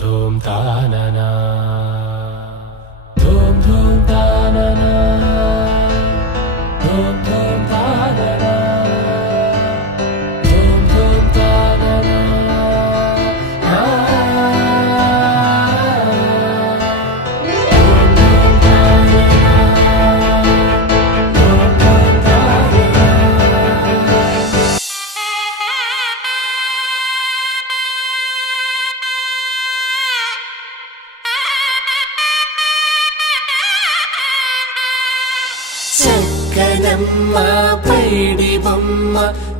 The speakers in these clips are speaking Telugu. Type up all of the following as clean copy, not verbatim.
ధూమ్ తాననా ధూమ్ ధూమ్ తాననా ధూమ్ ధూమ్ తాననా ధూమ్ ధూమ్ తాననా చక్కనమ్మ పైడి బొమ్మ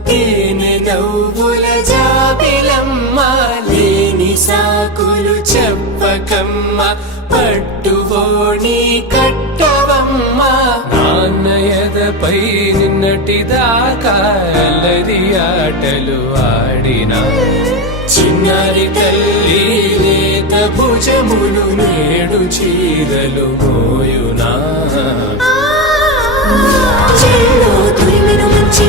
తేనె నవ్వుల జాబిలమ్మ లేని సాకులు చెప్పకమ్మ పట్టువోణి కట్టవమ్మ నాన్నయదపై నిన్నటిదాకా అల్లరి ఆటలు ఆడినా చిన్నారి తల్లి లేత భుజములు నేడు చీరలు మోయునా చెల్లో తురిమిన మంచి